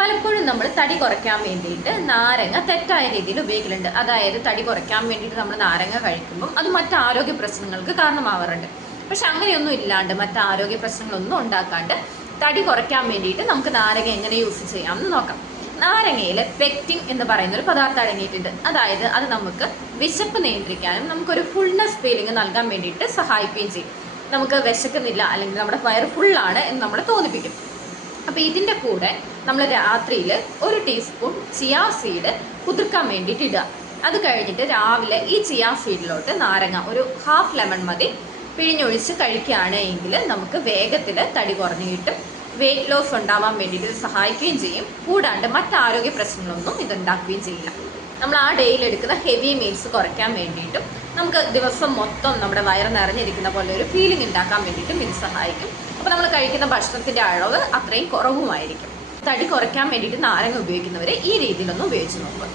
പലപ്പോഴും നമ്മൾ തടി കുറയ്ക്കാൻ വേണ്ടിയിട്ട് നാരങ്ങ തെറ്റായ രീതിയിൽ ഉപയോഗിക്കലുണ്ട്. അതായത് തടി കുറയ്ക്കാൻ വേണ്ടിയിട്ട് നമ്മൾ നാരങ്ങ കഴിക്കുമ്പം അത് മറ്റ് ആരോഗ്യ പ്രശ്നങ്ങൾക്ക് കാരണമാവാറുണ്ട്. പക്ഷെ അങ്ങനെയൊന്നും ഇല്ലാണ്ട് മറ്റ് ആരോഗ്യ പ്രശ്നങ്ങളൊന്നും ഉണ്ടാക്കാണ്ട് തടി കുറയ്ക്കാൻ വേണ്ടിയിട്ട് നമുക്ക് നാരങ്ങ എങ്ങനെ യൂസ് ചെയ്യാമെന്ന് നോക്കാം. നാരങ്ങയിൽ പെക്റ്റിൻ എന്ന് പറയുന്ന ഒരു പദാർത്ഥം അടങ്ങിയിട്ടുണ്ട്. അതായത് അത് നമുക്ക് വിശപ്പ് നിയന്ത്രിക്കാനും നമുക്കൊരു ഫുൾനെസ് ഫീലിംഗ് നൽകാൻ വേണ്ടിയിട്ട് സഹായിക്കുകയും ചെയ്യും. നമുക്ക് വിശക്കുന്നില്ല അല്ലെങ്കിൽ നമ്മുടെ വയറ് ഫുള്ളാണ് എന്ന് നമ്മളെ തോന്നിപ്പിക്കും. അപ്പോൾ ഇതിന്റെ കൂടെ നമ്മൾ രാത്രിയിൽ ഒരു ടീസ്പൂൺ ചിയാ സീഡ് കുതിർക്കാൻ വേണ്ടിയിട്ട് ഇടുക. അത് കഴിഞ്ഞിട്ട് രാവിലെ ഈ ചിയാ സീഡിലോട്ട് നാരങ്ങ ഒരു ഹാഫ് ലെമൺ മതി. പിഴിഞ്ഞൊഴിച്ച് കഴിക്കുകയാണ് എങ്കിൽ നമുക്ക് വേഗത്തിൽ തടി കുറഞ്ഞു കിട്ടും. വെയിറ്റ് ലോസ് ഉണ്ടാവാൻ വേണ്ടിയിട്ട് സഹായിക്കുകയും ചെയ്യും. കൂടാണ്ട് മറ്റ് ആരോഗ്യ പ്രശ്നങ്ങളൊന്നും ഇതുണ്ടാക്കുകയും ചെയ്യില്ല. നമ്മൾ ആ ഡേയിൽ എടുക്കുന്ന ഹെവി മീൽസ് കുറയ്ക്കാൻ വേണ്ടിയിട്ടും നമുക്ക് ദിവസം മൊത്തം നമ്മുടെ വയറ് നിറഞ്ഞിരിക്കുന്ന പോലെ ഒരു ഫീലിംഗ് ഉണ്ടാക്കാൻ വേണ്ടിയിട്ടും ഇത് സഹായിക്കും. അപ്പോൾ നമ്മൾ കഴിക്കുന്ന ഭക്ഷണത്തിന്റെ അളവ് അത്രയും കുറവുമായിരിക്കും. തടി കുറയ്ക്കാൻ വേണ്ടിയിട്ട് നാരങ്ങ ഉപയോഗിക്കുന്നവരെ ഈ രീതിയിലൊന്ന് ഉപയോഗിച്ച് നോക്കുക.